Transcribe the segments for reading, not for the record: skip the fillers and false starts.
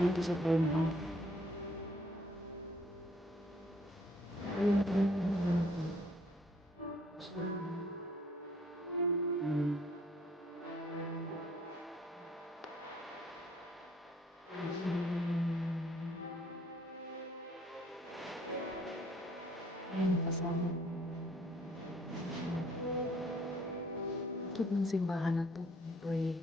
Dito sa Burnham. Kasama. Ito yung simbahan na to. Pray.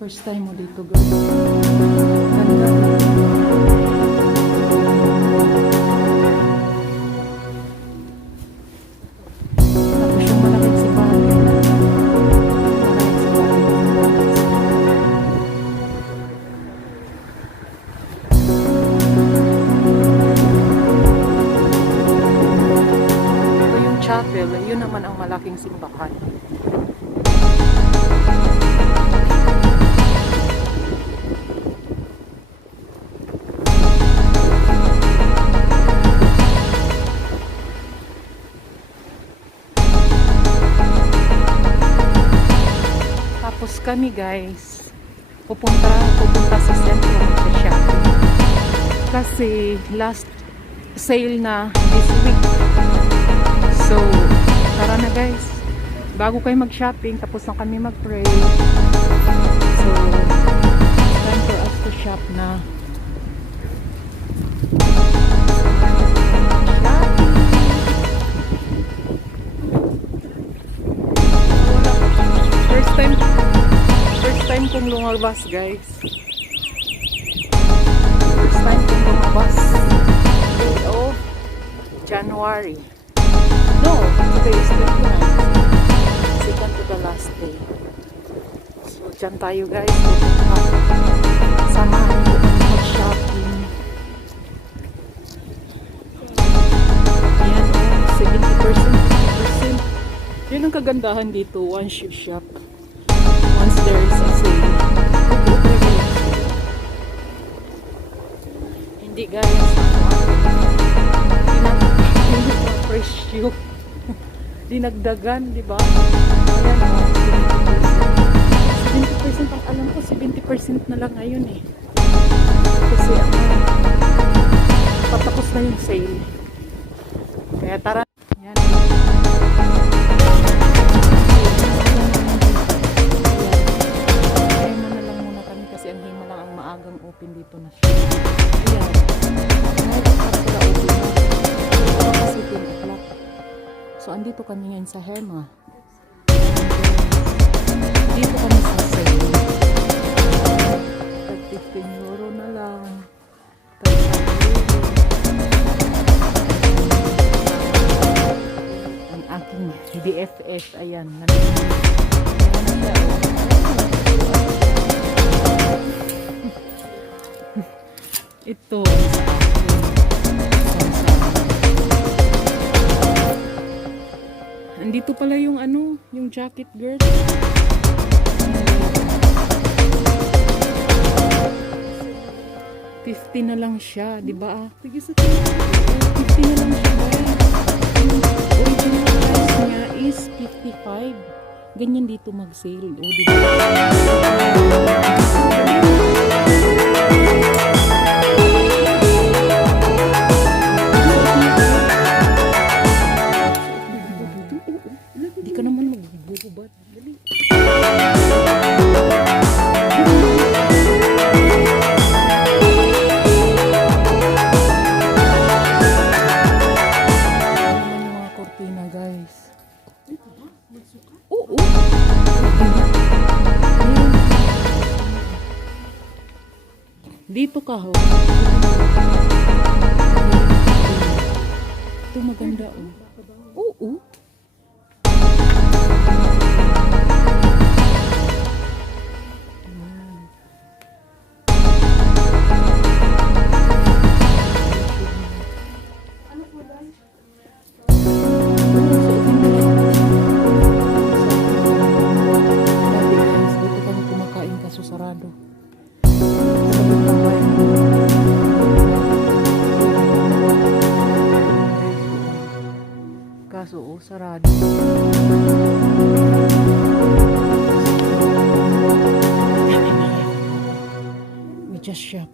First time mo dito, girl. Ganda. Tapos yung malaking simbahan. Ito yung chapel. Yun naman ang malaking simbahan. Tapos kami guys, pupunta sa sentro sa shopping. kasi last sale na this week. So, tara na guys. Bago kayo mag-shopping, tapos na kami mag-pray. So, it's time for us to shop na. First time kong lumabas guys. First time kong lumabas. Day of January. No, today is 29. Second to the last day. So, dyan tayo guys. Samahan ko kami mag-shopping. Ayan o, 70%, 50%. Yun ang kagandahan dito, one shoe shop. Once there is a sale. Hindi gaya sa mga presyo. Dinagdagan, di ba? Ayan o, 70%. 70% ang alam ko, 70% na lang ngayon eh. Kasi patapos na yung sale. Kaya tara. Ayan. Hema na lang muna kami kasi ang hema lang ang maagang open dito na siya. Ayan. Ngayon sila open na. Kasi 10 o'clock. So, andito kami ngayon sa Hema. Dito kami sa sale. Tag 15 euro na lang. Tag 5 euro. Ang aking BFF. Ayan. Ito. Andito pala yung ano, yung jacket girl. 50 na lang siya, di ba? 50 na lang siya, guys. Yung original price niya is 55. Ganyan dito mag-sale, o di ba? Hindi ka naman magbububad. Dali. Yung mga kortina, guys. Oo. Dito ka, ho. Ito maganda, oh. Oo. Sarado. Kaso, sarado. We just shop.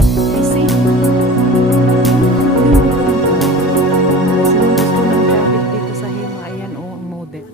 I see. Sinong gusto ng jacket dito sa Hema? Ayan o, ang model.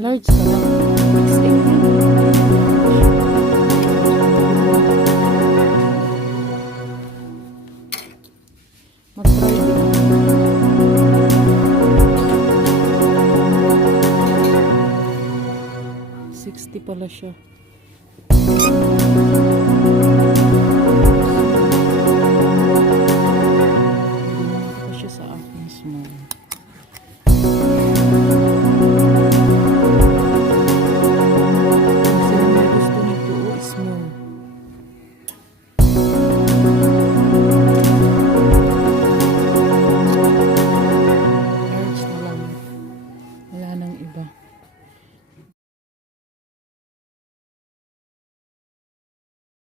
Large ka lang. XL yan. Mag-try din. 60 pala siya. Hindi pa siya sa akin small. iba.